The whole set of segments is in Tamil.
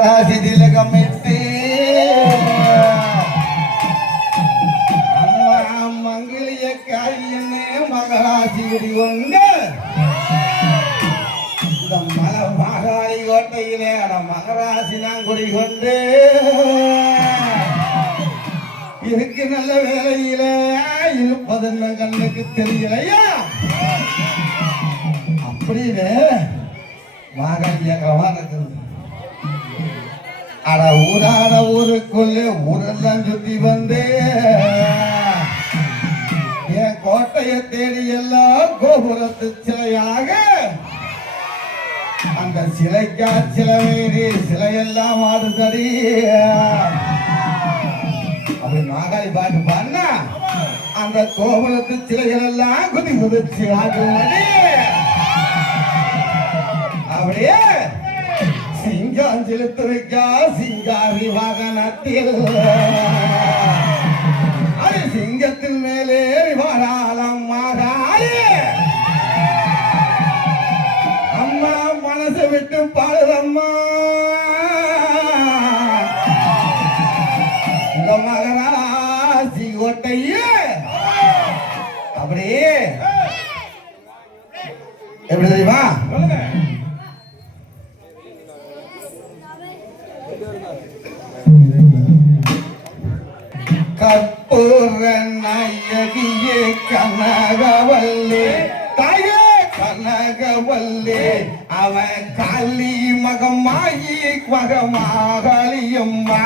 ராசி திலகமிட்டு அம்மா மங்கலிய காரியன்னு மகராசி கொண்டு இந்த மல மாகாளி கோட்டையிலே அட மகராசி நான் குடிகொண்டு இருக்கு நல்ல வேலையில இருப்பதென்ன கண்ணுக்கு தெரியலையா? அப்படின்னு மாகாளிய இருக்குது அட ஊராட ஊருக்குள்ளே ஊரெல்லாம் சுத்தி வந்தே. என் கோட்டையை தேடி எல்லாம் கோபுரத்து சிலையாக. அந்த சிலைக்கா சிலவேறி சிலையெல்லாம் ஆடுதடி. அப்படி மாகாளி பாட்டு பாடினா அந்த கோபுரத்து சிலைகள் எல்லாம் குதி குதிச்சு ஆடுனடி அப்படியே சிங்கம் செலுத்துரைக்கா சிங்காரி வாகனத்தில். அது சிங்கத்தின் மேலே வாராளம் மாகாயே அம்மா மனசை விட்டு பாடுறம்மா இந்த மகராசி கோட்டையே அப்படியே. எப்படி தெரியுமா? மகமாயி மகமாகளியம்மா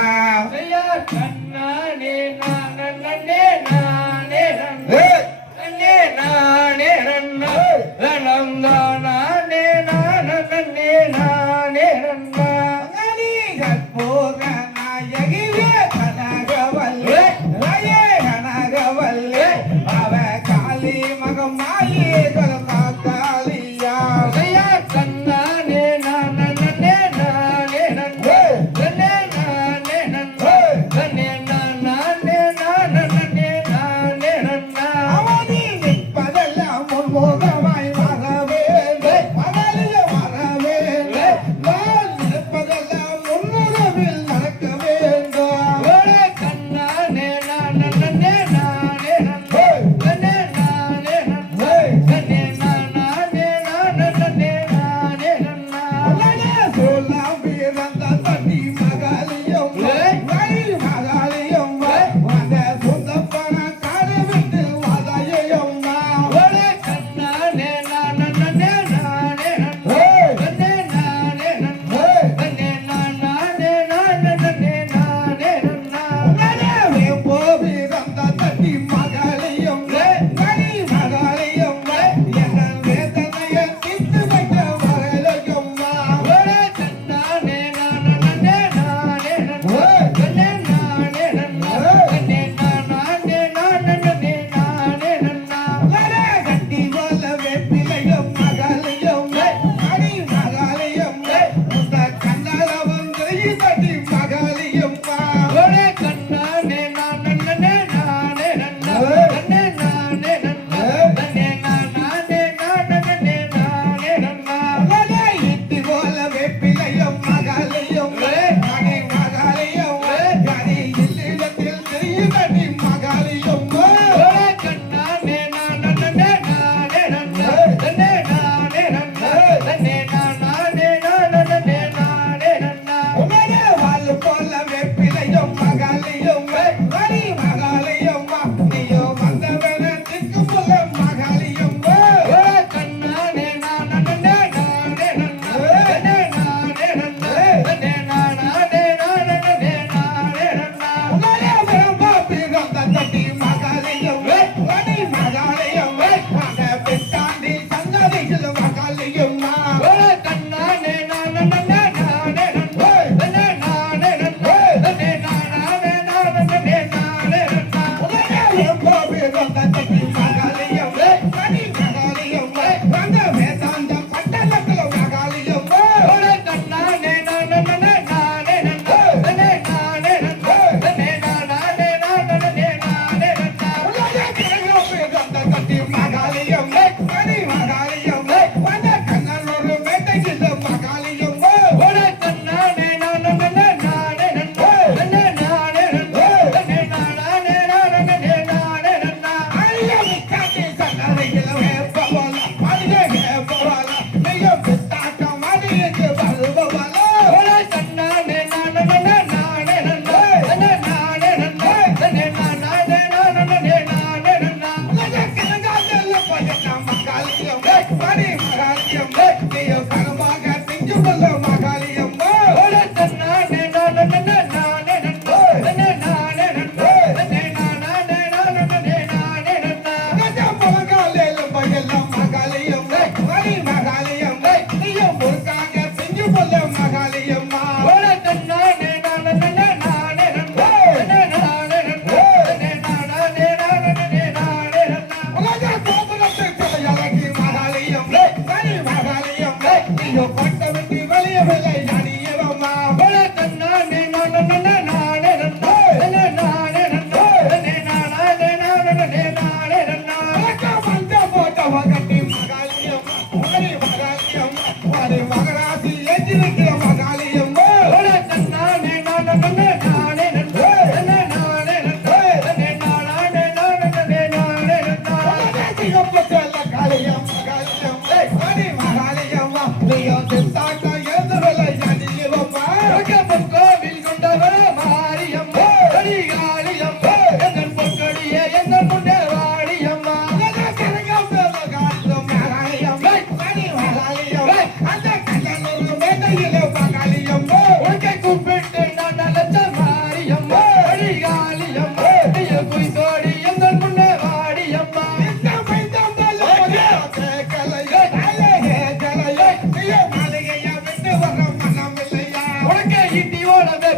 காலையா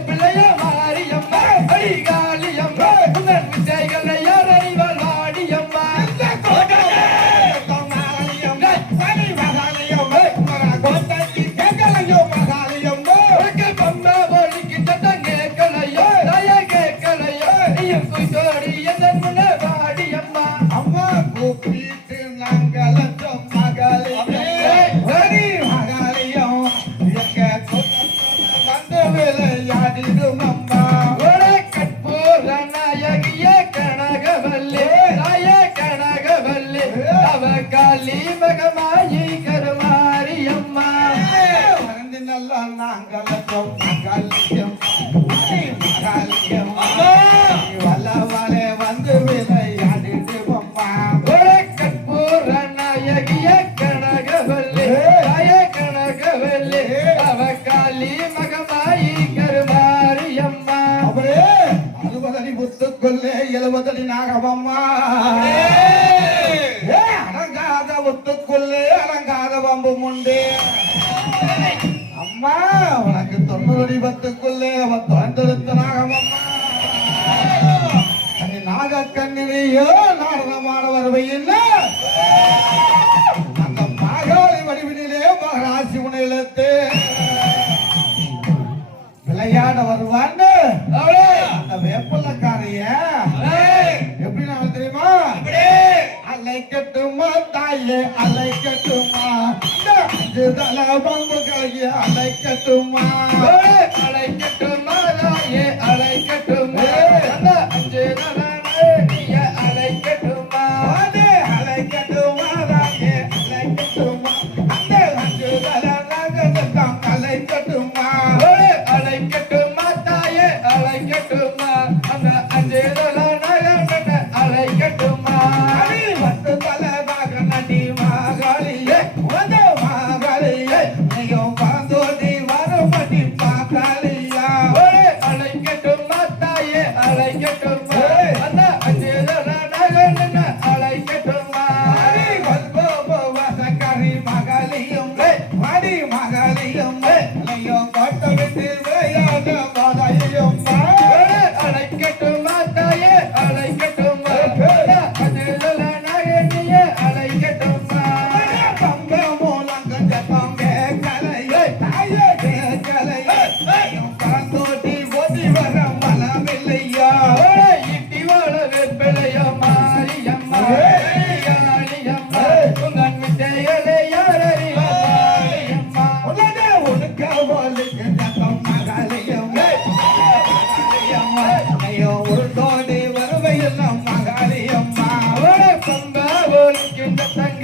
பிள்ளை முத்துக்கொல்லே எழுபதடி நாகவம்மா அடங்காத முத்துக்கொல்லே அடங்காத பம்பு உண்டு அம்மா உனக்கு தொண்ணூறு பத்துக்குள்ளே அவன் தொடர்ந்தெடுத்த நாகவம்மா நாக கண்ணினையோ நாரணமானவர் வையில்லை அந்த மாகாளி வடிவினிலே மகராசி உணவு விளையாட வருவான்னு பம்புகளை அலைக்கட்டுமா அலைக்கட்டுமா அலைக்கட்டுமா pagar leão. Give the thanks.